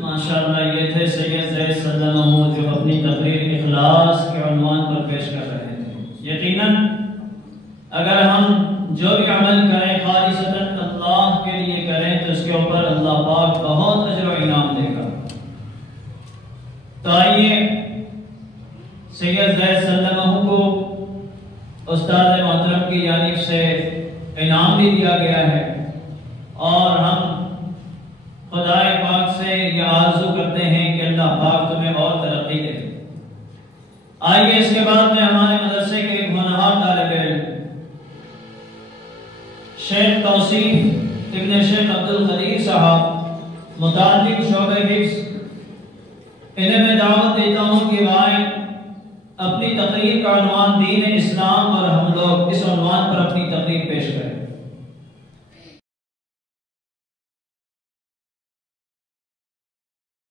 माशाअल्लाह ये थे सैयद ज़ैद सल्लल्लाहु जो अपनी तकरीर इखलास के उन्वान पर पेश कर रहे थे। यकीनन अगर हम जो भी अमल करें खालिसतन अल्लाह के लिए करें तो उसके ऊपर अल्लाह पाक बहुत अजर व इनाम देगा। तो आइए सैयद ज़ैद सल्लल्लाहु को उस्ताद मोहतरम की जानिब से इनाम भी दिया गया है और हम खुदाए पाक से ये आरज़ू करते हैं कि अल्लाह पाक तुम्हें और तरक्की दे। आइए इसके बाद में हमारे मदरसे के एक होनहार तालिब इल्म शेख तौसीफ इब्न शेख अब्दुल कदीर साहब मुताल्लिक शोबे हिफ्ज़, इन्हें मैं दावत देता हूँ कि भाई अपनी तकरीर का उन्वान दीन इस्लाम और हम लोग इस उन्वान पर अपनी तकरीर पेश करें।